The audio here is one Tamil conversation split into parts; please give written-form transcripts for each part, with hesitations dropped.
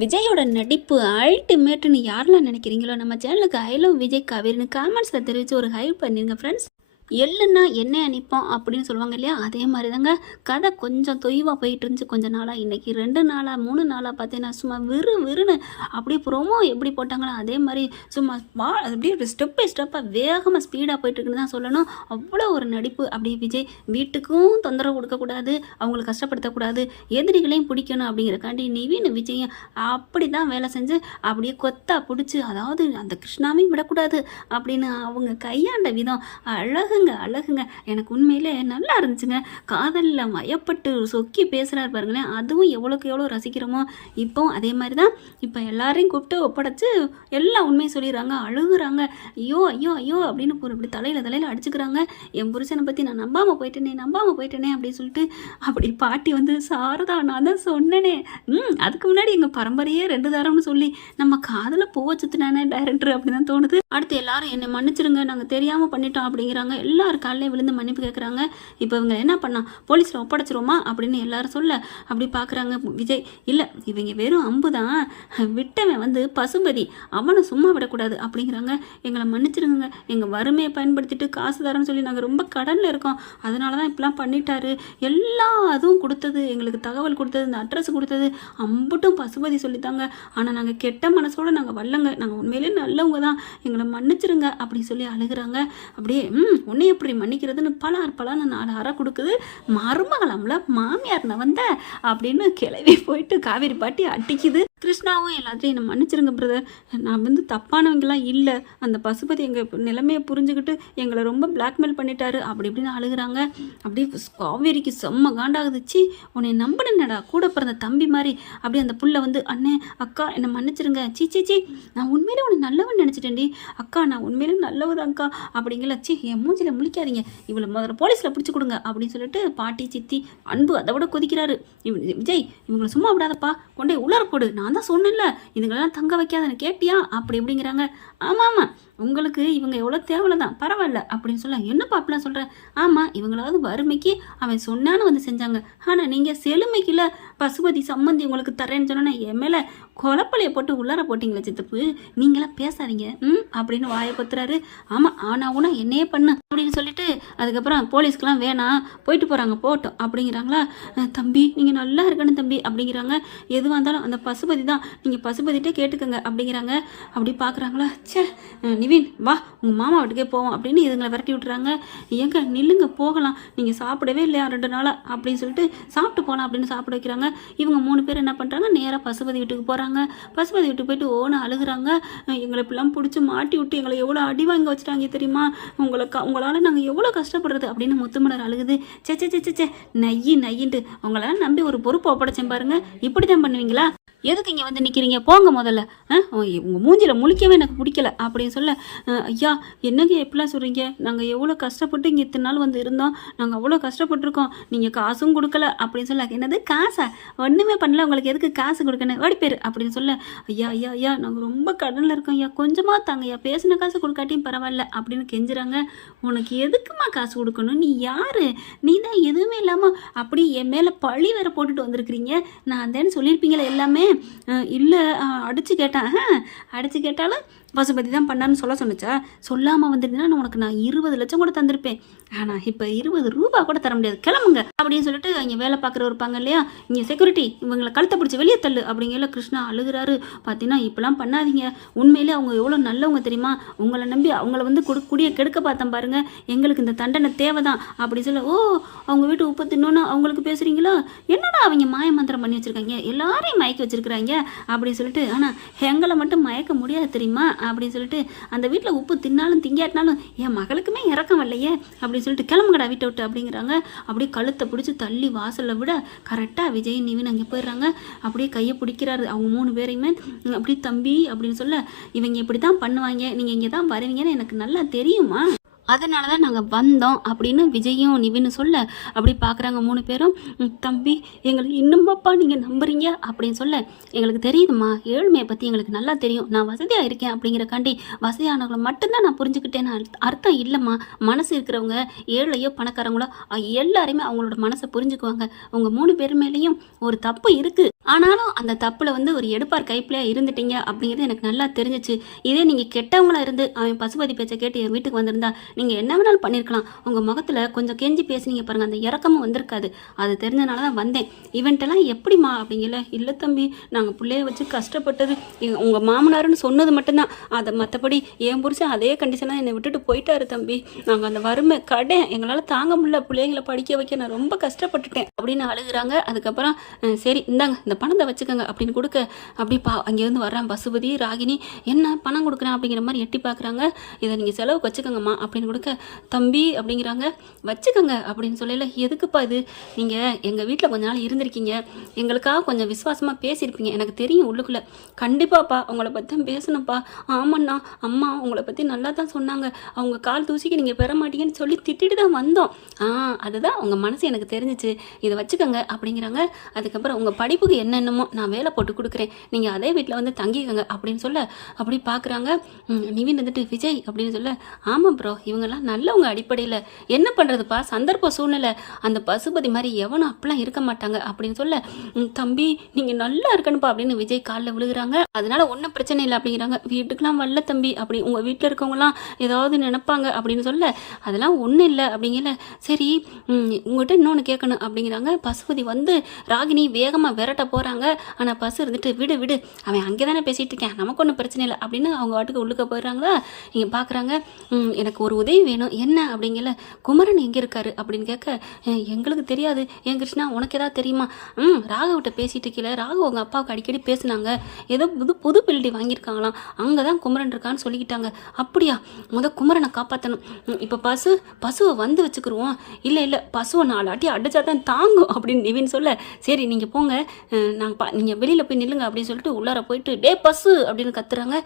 விஜயோட நடிப்பு அல்டிமேட்டுன்னு யாரெல்லாம் நினைக்கிறீங்களோ நம்ம சேனலுக்கு ஐ லவ் விஜய் காவேரின்னு காமெண்ட்ஸில் தெரிவித்து ஒரு ஹைப் பண்ணிருங்க ஃப்ரெண்ட்ஸ். எள்ளுன்னா எண்ணெய் அனுப்போம் அப்படின்னு சொல்லுவாங்க இல்லையா, அதே மாதிரி தாங்க கதை கொஞ்சம் தொய்வாக போயிட்டு இருந்துச்சு கொஞ்ச நாளாக. இன்றைக்கி 2 நாளாக 3 நாளாக பார்த்தீங்கன்னா சும்மா விறுன்னு அப்படியே ப்ரோமோ எப்படி போட்டாங்களோ அதே மாதிரி சும்மா அப்படியே ஸ்டெப் பை ஸ்டெப்பாக வேகமாக ஸ்பீடாக போயிட்டுருக்குன்னு தான் சொல்லணும். அவ்வளோ ஒரு நடிப்பு. அப்படியே விஜய் வீட்டுக்கும் தொந்தரவு கொடுக்கக்கூடாது, அவங்களை கஷ்டப்படுத்தக்கூடாது, எதிரிகளையும் பிடிக்கணும் அப்படிங்கிறக்காண்டி நிவின் விஜயம் அப்படி தான் வேலை செஞ்சு அப்படியே கொத்தா பிடிச்சி, அதாவது அந்த கிருஷ்ணாவையும் விடக்கூடாது அப்படின்னு அவங்க கையாண்ட விதம் அழகுங்க. எனக்கு உண்மையிலே நல்லா இருந்துச்சுங்க. காதலில் மயப்பட்டு சொக்கி பேசுகிறாரு பாருங்களேன், அதுவும் எவ்வளோக்கு எவ்வளோ ரசிக்கிறோமோ. இப்போவும் அதே மாதிரி தான். இப்போ எல்லாரையும் கூப்பிட்டு ஒப்படைச்சு எல்லாம் உண்மையை சொல்லிடுறாங்க, அழுகுறாங்க. ஐயோ அப்படின்னு இப்படி தலையில் அடிச்சுக்கிறாங்க. என் புருஷனை பற்றி நான் நம்பாமல் போயிட்டேனே அப்படின்னு சொல்லிட்டு அப்படி பாட்டி வந்து சாரதா நான் தான் சொன்னேனே, அதுக்கு முன்னாடி எங்கள் பரம்பரையே 2 தரம்னு சொல்லி நம்ம காதில் பூவை சுற்றினானே டைரக்டர் அப்படி தான் தோணுது. அடுத்து எல்லாரும் என்னை மன்னிச்சிருங்க, நாங்கள் தெரியாமல் பண்ணிட்டோம் அப்படிங்கிறாங்க. எல்லாரும் காலையில் விழுந்து மன்னிப்பு கேட்குறாங்க. இப்போ இவங்க என்ன பண்ணா, போலீஸில் ஒப்படைச்சிருவோமா அப்படின்னு எல்லாரும் சொல்ல அப்படி பார்க்குறாங்க. விஜய் இல்லை, இவங்க வெறும் அம்பு தான், விட்டவன் வந்து பசுபதி, அவனை சும்மா விடக்கூடாது அப்படிங்கிறாங்க. எங்களை மன்னிச்சிருங்க, எங்கள் வறுமையை பயன்படுத்திட்டு காசு தரேன்னு சொல்லி நாங்கள் ரொம்ப கடனில் இருக்கோம், அதனால தான் இப்படிலாம் பண்ணிட்டாரு. எல்லா அதுவும் கொடுத்தது, எங்களுக்கு தகவல் கொடுத்தது, இந்த அட்ரஸ் கொடுத்தது அம்புட்டும் பசுபதி சொல்லித்தாங்க. ஆனால் நாங்கள் கெட்ட மனசோடு நாங்கள் வரலங்க, நாங்கள் உண்மையிலே நல்லவங்க தான், எங்களை மன்னிச்சிருங்க அப்படின்னு சொல்லி அழுகிறாங்க. அப்படியே உன்னை எப்படி மன்னிக்கிறதுன்னு பலான்னு 4 அறை கொடுக்குது. மருமகளாம்ல மாமியார்ன வந்த அப்படின்னு கிளவி போயிட்டு காவேரி பாட்டி அடிக்குது. கிருஷ்ணாவும் எல்லாத்தையும் என்னை மன்னிச்சிருங்க பிரதர், நான் வந்து தப்பானவங்களாம் இல்லை, அந்த பசுபதி எங்கள் நிலைமையை புரிஞ்சுக்கிட்டு எங்களை ரொம்ப பிளாக்மெயில் பண்ணிட்டாரு அப்படி இப்படின்னு அழுகிறாங்க. அப்படியே காவேரிக்கு செம்ம காண்டாகுதுச்சு. உன்னை நம்பினடா, கூட பிறந்த தம்பி மாதிரி. அப்படியே அந்த புள்ள வந்து அண்ணே அக்கா என்னை மன்னிச்சிருங்க, சீ நான் உண்மையிலே உன்னை நல்லவன் நினச்சிட்டேன்டி அக்கா, நான் உண்மையிலே நல்லவதாங்க்கா அப்படிங்கல. என் மூஞ்சில் முழிக்காதீங்க, இவளை முதல்ல போலீஸில் பிடிச்சி கொடுங்க அப்படின்னு சொல்லிட்டு பாட்டி சித்தி அன்பு அதை விட கொதிக்கிறாரு. விஜய் இவங்களை சும்மா விடாதப்பா, கொண்டே உள்ளார போடு, நான் தான் சொன்னேன்ல இதுங்களெல்லாம் தங்க வைக்காதன்னு கேட்டியா அப்படி இப்படிங்கிறாங்க. ஆமாம் உங்களுக்கு இவங்க எவ்வளோ தேவையில்ல தான், பரவாயில்ல அப்படின்னு சொல்ல. என்னப்பா அப்படிலாம் சொல்கிறேன்? ஆமாம், இவங்களாவது வறுமைக்கு அவன் சொன்னான்னு வந்து செஞ்சாங்க, ஆனால் நீங்கள் செழுமைக்குல பசுபதி சம்மந்தி உங்களுக்கு தரேன்னு சொன்னோன்னா என் மேலே கொலப்பலையை போட்டு உள்ளார போட்டிங்களே சித்தப்பு, நீங்களாம் பேசாதீங்க அப்படின்னு வாயை பத்துறாரு. ஆமாம், ஆனா என்னையே பண்ணு அப்படின்னு சொல்லிட்டு அதுக்கப்புறம் போலீஸ்க்கெலாம் வேணாம், போயிட்டு போகிறாங்க போட்டோம் அப்படிங்கிறாங்களா. தம்பி நீங்கள் நல்லா இருக்கணும் தம்பி அப்படிங்கிறாங்க. எதுவாக இருந்தாலும் அந்த பசுபதி தான், நீங்கள் பசுபதிட்டே கேட்டுக்கோங்க அப்படிங்கிறாங்க. அப்படி பார்க்குறாங்களா. நிவின் வா உங்கள் மாமா வீட்டுக்கே போவோம் அப்படின்னு இதுங்களை விரட்டி விட்டுறாங்க. எங்க நில்லுங்க போகலாம், நீங்கள் சாப்பிடவே இல்லையா 2 நாளாக அப்படின்னு சொல்லிட்டு சாப்பிட்டு போகலாம் அப்படின்னு சாப்பிட வைக்கிறாங்க. இவங்க 3 பேர் என்ன பண்ணுறாங்க, நேராக பசுபதி வீட்டுக்கு போகிறாங்க. பசுபதி வீட்டுக்கு போயிட்டு ஓன அழுகுறாங்க. எங்களை இப்படிலாம் பிடிச்சி மாட்டி விட்டு எங்களை எவ்வளோ அடி வாங்கி வச்சுட்டாங்க தெரியுமா, உங்களால் நாங்கள் எவ்வளோ கஷ்டப்படுறது அப்படின்னு முத்துமலர் அழுகுது. சே நையின்ட்டு அவங்களால நம்பி ஒரு பொறுப்பு ஒப்படைச்சேன் பாருங்க, இப்படி தான் பண்ணுவீங்களா, எதுக்கு இங்கே வந்து நிற்கிறீங்க, போங்க முதல்ல, உங்கள் மூஞ்சில் முழிக்கவே எனக்கு பிடிக்கல அப்படின்னு சொல்ல. ஐயா என்னங்க எப்படிலாம் சொல்கிறீங்க, நாங்கள் எவ்வளோ கஷ்டப்பட்டு இங்கே இத்தனை நாள் வந்து இருந்தோம், நாங்கள் அவ்வளோ கஷ்டப்பட்டுருக்கோம், நீங்கள் காசும் கொடுக்கல அப்படின்னு சொல்ல. என்னது காசா, ஒன்றுமே பண்ணல, உங்களுக்கு எதுக்கு காசு கொடுக்கணும், ஓடி பேர் அப்படின்னு சொல்ல. ஐயா நாங்கள் ரொம்ப கடனில் இருக்கோம் ஐயா, கொஞ்சமாக தாங்க ஐயா, பேசின காசு கொடுக்காட்டியும் பரவாயில்ல அப்படின்னு கெஞ்சுறாங்க. உனக்கு எதுக்குமா காசு கொடுக்கணும், நீ யார், நீ தான் எதுவுமே இல்லாமல் அப்படி என் மேலே பழி வேற போட்டுட்டு வந்திருக்கிறீங்க, நான் தான் சொல்லியிருப்பீங்களே எல்லாமே. இல்லை அடித்து கேட்டாலும் பசுபதி தான் பண்ணான்னு சொன்னிச்சா, சொல்லாமல் வந்துருந்தீங்கன்னா நான் 20 லட்சம் கூட தந்திருப்பேன், ஆனால் இப்போ 20 ரூபா கூட தர முடியாது, கிளம்புங்க அப்படின்னு சொல்லிட்டு இங்கே வேலை பார்க்குற இருப்பாங்க இல்லையா, இங்கே செக்யூரிட்டி இவங்களை கழுத்தை பிடிச்சி வெளியே தள்ளு அப்படிங்கிற கிருஷ்ணா அழுகிறாரு. பார்த்தீங்கன்னா இப்பெல்லாம் பண்ணாதீங்க, உண்மையிலே அவங்க எவ்வளோ நல்லவங்க தெரியுமா, உங்களை நம்பி அவங்கள வந்து குடியை கெடுக்க பார்த்தேன் பாருங்க, எங்களுக்கு இந்த தண்டனை தேவை தான் அப்படின்னு சொல்ல. ஓ அவங்க வீட்டு உப்பு தின்னோன்னா அவங்களுக்கு பேசுகிறீங்களா, என்னடா அவங்க மாய மந்திரம் பண்ணி வச்சுருக்காங்க, எல்லாரையும் மயக்க வச்சுருக்குறாங்க அப்படின்னு சொல்லிட்டு, ஆனால் எங்களை மட்டும் மயக்க முடியாது தெரியுமா அப்படின்னு சொல்லிட்டு, அந்த வீட்டில் உப்பு தின்னாலும் திங்காட்டினாலும் என் மகளுக்குமே இறக்கம் இல்லையே அப்படின்னு சொல்லிட்டு கிளம்புங்கடா வீட்டை விட்டு அப்படிங்கிறாங்க. அப்படியே கழுத்தை பிடிச்சி தள்ளி வாசலில் விட கரெக்டாக விஜய் நிவின் அங்கே போயிடுறாங்க. அப்படியே கையை பிடிக்கிறாரு அவங்க 3 பேரையுமே. அப்படி தம்பி அப்படின்னு சொல்ல, இவங்க இப்படி தான் பண்ணுவாங்க, நீங்கள் இங்கே தான் வருவீங்கன்னு எனக்கு நல்லா தெரியுமா, அதனால தான் நாங்கள் வந்தோம் அப்படின்னு விஜயும் நிவின்னு சொல்ல அப்படி பார்க்குறாங்க 3 பேரும். தம்பி எங்களுக்கு இன்னுமாப்பா நீங்கள் நம்புறீங்க அப்படின்னு சொல்ல, எங்களுக்கு தெரியுதுமா, ஏழ்மையை பற்றி எங்களுக்கு நல்லா தெரியும், நான் வசதியாக இருக்கேன் அப்படிங்கிறக்காண்டி வசதியானவங்களை மட்டும்தான் நான் புரிஞ்சுக்கிட்டேன்னு அர்த்தம் இல்லைம்மா. மனசு இருக்கிறவங்க ஏழையோ பணக்காரங்களோ எல்லாருமே அவங்களோட மனசை புரிஞ்சுக்குவாங்க. உங்கள் 3 பேர் மேலேயும் ஒரு தப்பு இருக்குது, ஆனாலும் அந்த தப்பில் வந்து ஒரு எடுப்பார் கைப்பிலையாக இருந்துட்டீங்க அப்படிங்கிறது எனக்கு நல்லா தெரிஞ்சிச்சு. இதே நீங்கள் கெட்டவங்களா இருந்து அவன் பசுபதி பேச்சை கேட்டு என் வீட்டுக்கு வந்திருந்தா நீங்கள் என்ன வேணாலும் பண்ணியிருக்கலாம். உங்கள் முகத்தில் கொஞ்சம் கெஞ்சி பேசுனீங்க பாருங்கள், அந்த இறக்கமும் வந்திருக்காது. அது தெரிஞ்சனால தான் வந்தேன். இவன்ட்டெல்லாம் எப்படிம்மா அப்படிங்கல. இல்லை தம்பி, நாங்கள் பிள்ளைய வச்சு கஷ்டப்பட்டது உங்கள் மாமனாருன்னு சொன்னது மட்டும்தான், அதை மற்றபடி என் புருஷன் அதே கண்டிஷனாக என்னை விட்டுட்டு போயிட்டாரு தம்பி. நாங்கள் அந்த வறுமை கடன் எங்களால் தாங்க முடியல, பிள்ளைகளை படிக்க வைக்க நான் ரொம்ப கஷ்டப்பட்டுட்டேன் அப்படின்னு அழுகுறாங்க. அதுக்கப்புறம் சரி இந்தாங்க இந்த பணத்தை வச்சுக்கோங்க அப்படின்னு கொடுக்க, அப்படி அங்கேருந்து வர்றான் பசுபதி. ராகினி என்ன பணம் கொடுக்குறேன் அப்படிங்கிற மாதிரி எட்டி பார்க்குறாங்க. இதை நீங்கள் செலவுக்கு வச்சுக்கோங்கம்மா அப்படின்னு கொடுக்க, தம்பி அப்படிங்கிறாங்க. வச்சுக்கோங்க அப்படின்னு சொல்லல. எதுக்குப்பா இது, நீங்கள் எங்கள் வீட்டில் கொஞ்ச நாள் இருந்திருக்கீங்க, எங்களுக்காக கொஞ்சம் விசுவாசமாக பேசியிருப்பீங்க, எனக்கு தெரியும் உள்ளுக்குள்ளே. கண்டிப்பாப்பா உங்களை பற்றி தான் பேசணும்ப்பா. ஆமாண்ணா, அம்மா உங்களை பற்றி நல்லா தான் சொன்னாங்க, அவங்க கால் தூசிக்கு நீங்கள் பெற மாட்டீங்கன்னு சொல்லி திட்டிட்டு தான் வந்தோம். அதுதான் உங்கள் மனசு எனக்கு தெரிஞ்சிச்சு, இதை வச்சுக்கோங்க அப்படிங்கிறாங்க. அதுக்கப்புறம் உங்கள் படிப்புக்கு என்னென்னமோ நான் வேலை போட்டு கொடுக்குறேன், நீங்கள் அதே வீட்டில் வந்து தங்கிக்கோங்க அப்படின்னு சொல்ல, அப்படி பார்க்குறாங்க. நிவின் வந்துட்டு விஜய் அப்படின்னு சொல்ல, ஆமாம் ப்ரோ இவங்கெல்லாம் நல்லவங்க அடிப்படையில், என்ன பண்ணுறதுப்பா சந்தர்ப்ப சூழ்நிலை, அந்த பசுபதி மாதிரி எவனும் அப்பெல்லாம் இருக்க மாட்டாங்க அப்படின்னு சொல்ல, தம்பி நீங்கள் நல்லா இருக்கணும்ப்பா அப்படின்னு விஜய் காலில் விழுகிறாங்க. அதனால ஒன்றும் பிரச்சனை இல்லை அப்படிங்கிறாங்க. வீட்டுக்கெலாம் வரல தம்பி, அப்படி உங்கள் வீட்டில் இருக்கவங்களாம் ஏதாவது நினைப்பாங்க அப்படின்னு சொல்ல, அதெல்லாம் ஒன்றும் இல்லை அப்படிங்கல. சரி உங்கள்கிட்ட இன்னொன்று கேட்கணும் அப்படிங்கிறாங்க. பசுபதி வந்து ராகினி வேகமாக விரட்ட போகிறாங்க. ஆனால் பசு இருந்துட்டு விடு விடு, அவன் அங்கே தானே பேசிகிட்டு இருக்கேன், நமக்கு ஒன்றும் பிரச்சனை இல்லை அப்படின்னு அவங்க வாட்டுக்கு உள்ளுக்க போயிடுறாங்களா. இங்கே பார்க்குறாங்க. எனக்கு ஒரு உதவி வேணும், என்ன அப்படிங்கல. குமரன் எங்கே இருக்காரு அப்படின்னு கேட்க, எங்களுக்கு தெரியாது, ஏன் கிருஷ்ணா உனக்கு ஏதாவது தெரியுமா? ராகவிட்ட பேசிட்டு இருக்கல, ராகவ் உங்கள் அப்பாவுக்கு அடிக்கடி பேசுனாங்க, ஏதோ புது பில்டிங் வாங்கியிருக்காங்களாம், அங்கே தான் குமரன் இருக்கான்னு சொல்லிக்கிட்டாங்க. அப்படியா, குமரனை காப்பாற்றணும். இப்போ பசுவை வந்து வச்சுக்கிருவோம். இல்லை பசுவை 4 அடி அடிச்சா தான் தாங்கும் அப்படின்னு நிவின் சொல்ல, சரி நீங்கள் போங்க, நீங்கள் வெளியில் போய் நில்லுங்க அப்படின்னு சொல்லிட்டு உள்ளார போயிட்டு, டே பசு அப்படின்னு கத்துறாங்க.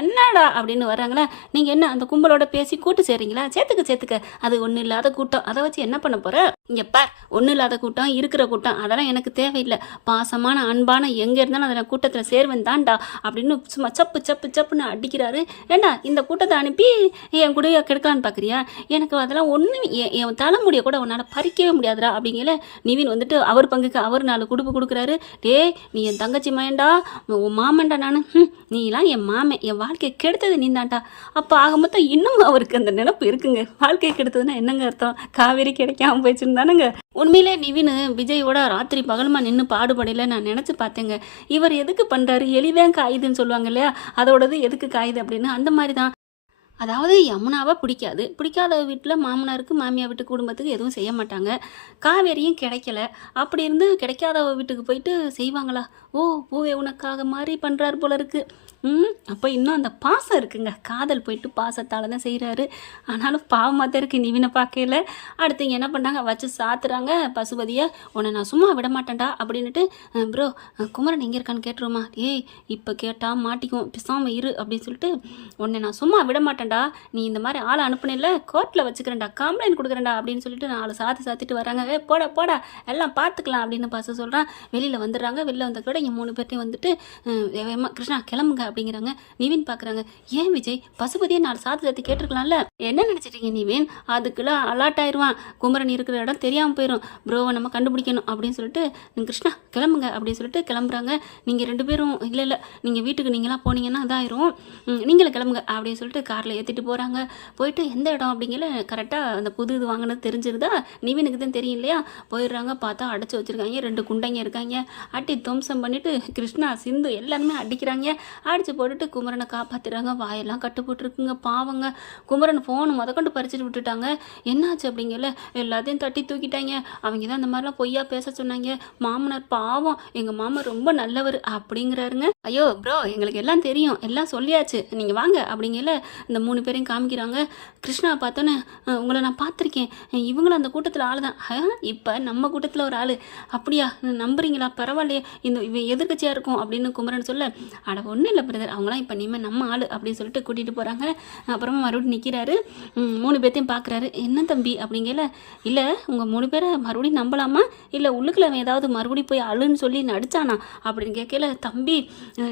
என்னடா அப்படின்னு வராங்களா. நீங்கள் என்ன அந்த கும்பலோட பேசி கூட்டு சேர்றீங்களா? சேர்த்துக்க, அது ஒன்றும் இல்லாத கூட்டம், அதை வச்சு என்ன பண்ண போகிற? இங்கே பார், ஒன்றும் இல்லாத கூட்டம் இருக்கிற கூட்டம் அதெல்லாம் எனக்கு தேவையில்லை, பாசமான அன்பான எங்கே இருந்தாலும் அதில் கூட்டத்தில் சேர்வன் தான்டா அப்படின்னு சும்மா சப்புன்னு அடிக்கிறாரு. ஏண்டா இந்த கூட்டத்தை அனுப்பி என் கூட கெடுக்கலான்னு பார்க்குறியா? எனக்கு அதெல்லாம் ஒன்றும் என் தலைமுடியை கூட உன்னால் பறிக்கவே முடியாதுடா அப்படிங்கல. நிவின் வந்துட்டு அவர் பங்குக்கு அவர் 4 குடுப்பு கொடுக்குறாரு. டே நீ என் தங்கச்சி மயன்டா, உன் மாமன்டா நான், நீலாம் என் மாமன், என் வாழ்க்கையை கெடுத்தது நீ தான்டா. அப்போ ஆக மொத்தம் இன்னும் அவருக்கு அந்த நினைப்பு இருக்குங்க. வாழ்க்கையை கெடுத்ததுன்னா என்னங்க அர்த்தம்? காவேரி கிடைக்காம போயிடுச்சுன்னு. உண்மையிலே நிவின் விஜயோட ராத்திரி பகலுமா நின்று பாடுபடையில நான் நினச்சி பார்த்தேங்க. இவர் எதுக்கு பண்ணுறாரு, எலிதான் காயுதுன்னு சொல்லுவாங்க இல்லையா, அதோடது எதுக்கு காயுது அப்படின்னு. அந்த மாதிரி தான். அதாவது யமுனாவை பிடிக்காத வீட்டில் மாமனாருக்கு மாமியார் வீட்டு குடும்பத்துக்கு எதுவும் செய்ய மாட்டாங்க. காவேரியும் கிடைக்கல, அப்படி இருந்து கிடைக்காத வீட்டுக்கு போயிட்டு செய்வாங்களா? ஓ பூவே உனக்காக மாதிரி பண்ணுறாரு போல இருக்கு. அப்போ இன்னும் அந்த பாசம் இருக்குங்க, காதல் போயிட்டு பாசத்தால் தான் செய்கிறாரு. ஆனாலும் பாவமாக தான் இருக்குது நிவினை பார்க்கல. அடுத்து என்ன பண்ணாங்க, வச்சு சாத்துறாங்க பசுபதியை. உன்னை நான் சும்மா விட மாட்டேன்டா அப்படின்னுட்டு, ப்ரோ குமரன் எங்கே இருக்கான்னு கேட்டுருமா? இப்போ கேட்டால் மாட்டிக்கும், பேசாமல் இரு அப்படின்னு சொல்லிட்டு, உன்னை நான் சும்மா விட மாட்டேன்டா, நீ இந்த மாதிரி ஆளை அனுப்புனில்ல, கோர்ட்டில் வச்சுக்கிறேன்டா, கம்ப்ளைண்ட் கொடுக்குறேன்டா அப்படின்னு சொல்லிட்டு 4 சாத்திட்டு வராங்க. போடா எல்லாம் பார்த்துக்கலாம் அப்படின்னு பசு சொல்கிறான். வெளியில் வந்துடுறாங்க. வெளியில் வந்த கூட இங்கே 3 பேர்ட்டையும் வந்துட்டு, கிருஷ்ணா கிளம்புங்க அப்படிங்கிறாங்க. நிவின் பார்க்குறாங்க. ஏன் விஜய் பசுபதியை 4 சாத்தி கேட்டிருக்கலாம்ல, என்ன நினச்சிட்டீங்க நிவின்? அதுக்குள்ள அலாட் ஆயிடுவான், குமரன் இருக்கிற இடம் தெரியாமல் போயிடும், ப்ரோவை நம்ம கண்டுபிடிக்கணும் அப்படின்னு சொல்லிட்டு, கிருஷ்ணா கிளம்புங்க அப்படின்னு சொல்லிட்டு கிளம்புறாங்க. நீங்கள் 2 பேரும் இல்லை நீங்கள் வீட்டுக்கு நீங்களாம் போனீங்கன்னா அதாயிரும், நீங்களே கிளம்புங்க அப்படின்னு சொல்லிட்டு காரில் ஏற்றிட்டு போகிறாங்க. போயிட்டு எந்த இடம் அப்படிங்கிற கரெக்டாக அந்த புது இது வாங்கினது தெரிஞ்சிருதா நிவினுக்கு தான் தெரியும் இல்லையா. போயிடுறாங்க. பார்த்தா அடைச்சி வச்சுருக்காங்க, 2 குண்டைங்க இருக்காங்க. அட்டி துவம்சம் பண்ணிவிட்டு கிருஷ்ணா சிந்து எல்லாருமே அடிக்கிறாங்க. அடித்து போட்டுட்டு குமரனை காப்பாற்றுறாங்க. வாயெல்லாம் கட்டு போட்டுருக்குங்க, பாவங்க. குமரன் ஃபோனு முதற்கொண்டு பறிச்சுட்டு விட்டுட்டாங்க. என்னாச்சு அப்படிங்கல, எல்லாத்தையும் தட்டி தூக்கிட்டாங்க. அவங்க தான் அந்த மாதிரிலாம் பொய்யா பேச சொன்னாங்க. மாமனார் பாவம், எங்கள் மாமன் ரொம்ப நல்லவர் அப்படிங்கிறாருங்க. ஐயோ ப்ரோ எங்களுக்கு எல்லாம் தெரியும், எல்லாம் சொல்லியாச்சு, நீங்கள் வாங்க அப்படிங்கல. இந்த 3 பேரையும் காமிக்கிறாங்க. கிருஷ்ணாவை பார்த்தோன்னே உங்களை நான் பார்த்துருக்கேன், இவங்களும் அந்த கூட்டத்தில் ஆள் தான். இப்போ நம்ம கூட்டத்தில் ஒரு ஆள் அப்படியா, நம்புறீங்களா, பரவாயில்லையே, இவன் எதிர்கட்சியாக இருக்கும் அப்படின்னு குமரன் சொல்ல, அட ஒன்றும் இல்லை பிரதர், அவங்களாம் இப்போ இனிமேல் நம்ம ஆள் அப்படின்னு சொல்லிட்டு கூட்டிகிட்டு போகிறாங்க. அப்புறமா மறுபடியும் நிற்கிறாரு, 3 பேர்த்தையும் பார்க்குறாரு. என்ன தம்பி அப்படிங்கல, இல்லை உங்கள் 3 பேரை மறுபடியும் நம்பலாமா, இல்லை உள்ளுக்குள்ள அவன் ஏதாவது மறுபடியும் போய் அழுன்னு சொல்லி நடிச்சானா அப்படின்னு கேட்கல. தம்பி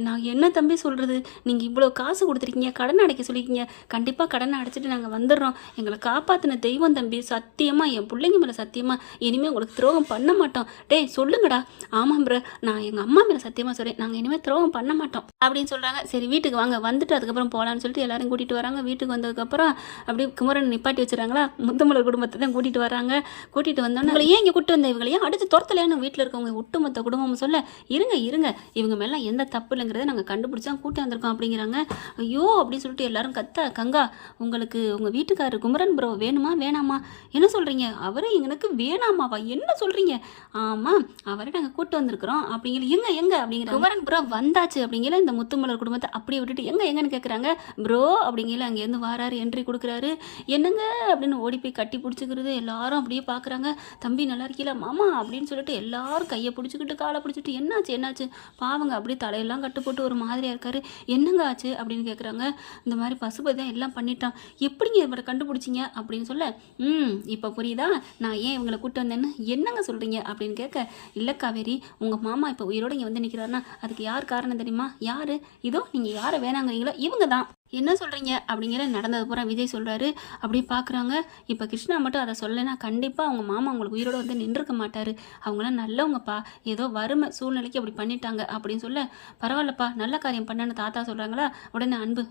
நான் என்ன தம்பி சொல்கிறது, நீங்கள் இவ்வளோ காசு கொடுத்துருக்கீங்க, கடன் அடைக்க சொல்லியிருக்கீங்க, கண்டிப்பாக கடனை அடைச்சிட்டு நாங்கள் வந்துடுறோம், எங்களை காப்பாற்றின தெய்வம் தம்பி, சத்தியமாக என் பிள்ளைங்க மேலே சத்தியமாக இனிமேல் உங்களுக்கு துரோகம் பண்ண மாட்டோம். டேய் சொல்லுங்கடா. ஆமாம் ப்ரோ, நான் எங்கள் அம்மா மேலே சத்தியமாக சொல்கிறேன், நாங்கள் இனிமேல் துரோகம் பண்ண மாட்டோம் அப்படின்னு சொல்கிறாங்க. சரி வீட்டுக்கு வாங்க, வந்துட்டு அதுக்கப்புறம் போகலான்னு சொல்லிட்டு எல்லாரும் கூட்டிகிட்டு வராங்க. வீட்டுக்கு வந்ததுக்கப்புறம் அப்படியே குமரன் நிப்பாட்டி வச்சுறாங்களா, முத்தமலர் குடும்பத்தை தான் கூட்டிகிட்டு வராங்க. கூட்டிகிட்டு வந்தோன்னே இவங்களை ஏன் இங்கே கூட்டு வந்த, இவங்களையும் அடித்து துரத்தலையான்னு வீட்டில் இருக்கவங்க ஒட்டுமொத்த குடும்பம் சொல்ல, இருங்க இவங்க மேலே எந்த தப்பு இல்லைங்கிறத நாங்கள் கண்டுபிடிச்சா கூட்டி வந்திருக்கோம் அப்படிங்கிறாங்க. ஐயோ அப்படின்னு சொல்லிட்டு எல்லாரும் கத்த, கங்கா உங்களுக்கு உங்கள் வீட்டுக்காரர் குமரன் ப்ரோ வேணுமா வேணாமா, என்ன சொல்கிறீங்க, அவரே எங்களுக்கு வேணாமாவா, என்ன சொல்கிறீங்க, ஆமாம் அவரை நாங்கள் கூட்டு வந்திருக்கிறோம் அப்படிங்கிற, எங்க அப்படிங்கிற, குமரன் ப்ரோ வந்தாச்சு அப்படிங்கிற இந்த முத்துமலர் குடும்பத்தை அப்படியே விட்டுட்டு எங்கன்னு கேட்குறாங்க. ப்ரோ அப்படிங்கிற அங்கேருந்து வாராரு, என்ட்ரி கொடுக்குறாரு. என்னங்க அப்படின்னு ஓடி போய் கட்டி பிடிச்சிக்கிறது. எல்லாரும் அப்படியே பார்க்குறாங்க. தம்பி நல்லா இருக்கீங்களா மாமா அப்படின்னு சொல்லிட்டு எல்லாரும் கையை பிடிச்சிக்கிட்டு காலை பிடிச்சிட்டு என்னாச்சு பாவங்க அப்படியே தலையெல்லாம் கட்டு போட்டு ஒரு மாதிரியாக இருக்காரு. என்னங்க ஆச்சு அப்படின்னு கேட்குறாங்க. இந்த மாதிரி பசுபதி தான் எல்லாம் பண்ணிட்டான், எப்படிங்க இவரை கண்டுபிடிச்சிங்க அப்படின்னு சொல்ல, இப்போ புரியுதா நான் ஏன் இவங்களை கூப்பிட்டு வந்தேன்னு, என்னங்க சொல்கிறீங்க அப்படின்னு கேட்க, இல்லை காவேரி உங்கள் மாமா இப்போ உயிரோடு இங்கே வந்து நிற்கிறாருன்னா அதுக்கு யார் காரணம் தெரியுமா, யார், இதோ நீங்கள் யாரை வேணாங்கிறீங்களோ இவங்க தான், என்ன சொல்கிறீங்க அப்படிங்கிற நடந்தது பூரா விஜய் சொல்கிறாரு. அப்படி பார்க்குறாங்க. இப்போ கிருஷ்ணா மட்டும் அதை சொல்லலைன்னா கண்டிப்பாக அவங்க மாமா அவங்களுக்கு உயிரோடு வந்து நின்றுருக்க மாட்டார், அவங்களாம் நல்லவங்கப்பா, ஏதோ வறுமை சூழ்நிலைக்கு அப்படி பண்ணிட்டாங்க அப்படின்னு சொல்ல, பரவாயில்லப்பா நல்ல காரியம் பண்ணன்னு தாத்தா சொல்கிறாங்களா. உடனே அன்பு,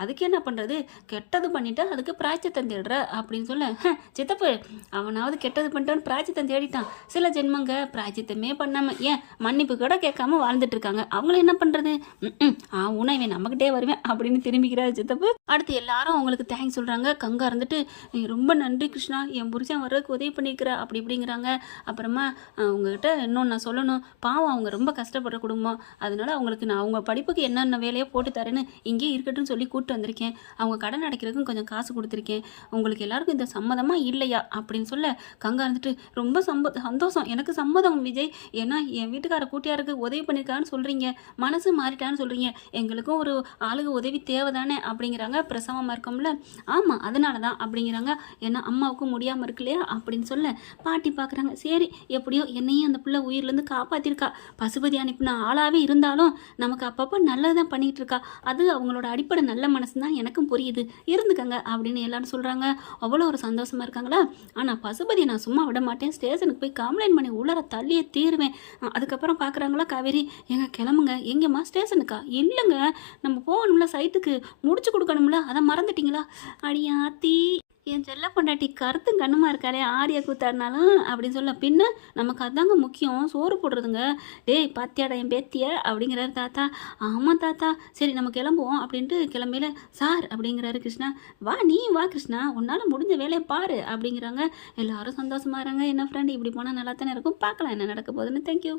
அதுக்கு என்ன பண்ணுறது, கெட்டது பண்ணிட்டா அதுக்கு பிராய்ச்சித்தம் தேடுற அப்படின்னு சொல்ல, சித்தப்பு அவனாவது கெட்டது பண்ணிட்டான்னு பிராய்ச்சித்தம் தேடிட்டான், சில ஜென்மங்க பிராய்ச்சித்தமே பண்ணாமல் ஏன் மன்னிப்பு கூட கேட்காம வாழ்ந்துட்டு இருக்காங்க, அவங்கள என்ன பண்ணுறது, உணவை நம்மகிட்டே வருவேன் அப்படின்னு திரும்பி சித்தப்பு. அடுத்து எல்லாரும் அவங்களுக்கு தேங்க்ஸ் சொல்றாங்க. கங்கா இருந்துட்டு ரொம்ப நன்றி கிருஷ்ணா, என் புருஷன் வர்றதுக்கு உதவி பண்ணிக்கிற அப்படி இப்படிங்கிறாங்க. அப்புறமா உங்ககிட்ட இன்னொன்று நான் சொல்லணும், பாவம் அவங்க ரொம்ப கஷ்டப்படுற குடும்பம், அதனால அவங்களுக்கு நான் அவங்க படிப்புக்கு என்னென்ன வேலையை போட்டு தரேன்னு இங்கே இருக்கட்டும் சொல்லி கூப்பிட்டு வந்திருக்கேன், அவங்க கடன் அடைக்கிறதுக்கும் கொஞ்சம் காசு கொடுத்துருக்கேன், உங்களுக்கு எல்லாருக்கும் இந்த சம்மதமா இல்லையா அப்படின்னு சொல்ல, கங்கா இருந்துட்டு ரொம்ப சந்தோஷம், எனக்கு சம்மதம் விஜய், ஏன்னா என் வீட்டுக்கார கூட்டியாருக்கு உதவி பண்ணியிருக்கான்னு சொல்றீங்க, மனசு மாறிட்டான்னு சொல்றீங்க, எங்களுக்கும் ஒரு ஆளுக்கு உதவி தேவைதான் அப்படிங்கிறாங்க. பிரசவமாக இருக்கும்ல, ஆமாம் அதனால தான் அப்படிங்கிறாங்க, ஏன்னா அம்மாவுக்கும் முடியாமல் இருக்கு இல்லையா அப்படின்னு சொல்ல, பாட்டி பார்க்குறாங்க. சரி எப்படியோ என்னையும் அந்த பிள்ளை உயிர்லேருந்து காப்பாற்றிருக்கா, பசுபதி அனுப்பின ஆளாகவே இருந்தாலும் நமக்கு அப்பப்போ நல்லது தான் பண்ணிகிட்டு இருக்கா, அது அவங்களோட அடிப்படை நல்ல மனசு தான் எனக்கும் புரியுது, இருந்துக்கங்க அப்படின்னு எல்லாரும் சொல்கிறாங்க. அவ்வளோ ஒரு சந்தோஷமாக இருக்காங்களா. ஆனால் பசுபதி நான் சும்மா விட மாட்டேன், ஸ்டேஷனுக்கு போய் கம்ப்ளைண்ட் பண்ணி உள்ளர தள்ளியே தீருவேன். அதுக்கப்புறம் பார்க்குறாங்களா காவேரி, எங்க கிளம்புங்க, எங்கேம்மா ஸ்டேஷனுக்கா, இல்லைங்க நம்ம போகணும்ல சைட்டுக்கு முடிச்சு கொடுக்கணும்ல, அதை மறந்துட்டீங்களா, அடியாத்தி என் செல்ல பொண்டாட்டி கருத்தும் கண்ணுமா இருக்காளே ஆரியா கூத்தாடினாலும் அப்படின்னு சொல்ல, பின்ன நமக்கு அதாங்க முக்கியம், சோறு போடுறதுங்க, டேய் பாத்தியாடா என் பேத்திய அப்படிங்கிறாரு தாத்தா. ஆமாம் தாத்தா சரி நம்ம கிளம்புவோம் அப்படின்ட்டு கிளம்பையில, சார் அப்படிங்கிறாரு கிருஷ்ணா, வா கிருஷ்ணா உன்னால் முடிஞ்ச வேலையை பாரு அப்படிங்கிறாங்க. எல்லாரும் சந்தோஷமா இருங்க. என்ன ஃப்ரெண்ட் இப்படி போனால் நல்லா தானே இருக்கும், பார்க்கலாம் என்ன நடக்க போகுதுன்னு. தேங்க்யூ.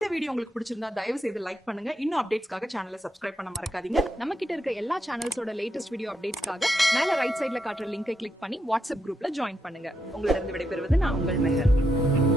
இந்த வீடியோ உங்களுக்கு பிடிச்சிருந்தா தயவு செய்து லைக் பண்ணுங்க. இன்னும் அப்டேட்ஸ்க்காக சேனலை சப்ஸ்கிரைப் பண்ண மறக்காதீங்க. நம்ம கிட்ட இருக்க எல்லா சேனல்ஸோட லேட்டஸ்ட் வீடியோ அப்டேட்ஸ்க்காக மேல ரைட் சைட்ல காட்டுற லிங்கை கிளிக் பண்ணி வாட்ஸ்அப் குரூப்ல ஜாயின் பண்ணுங்க. உங்களிடம் விடைபெறுவது நான் உங்கள் மெஹர்.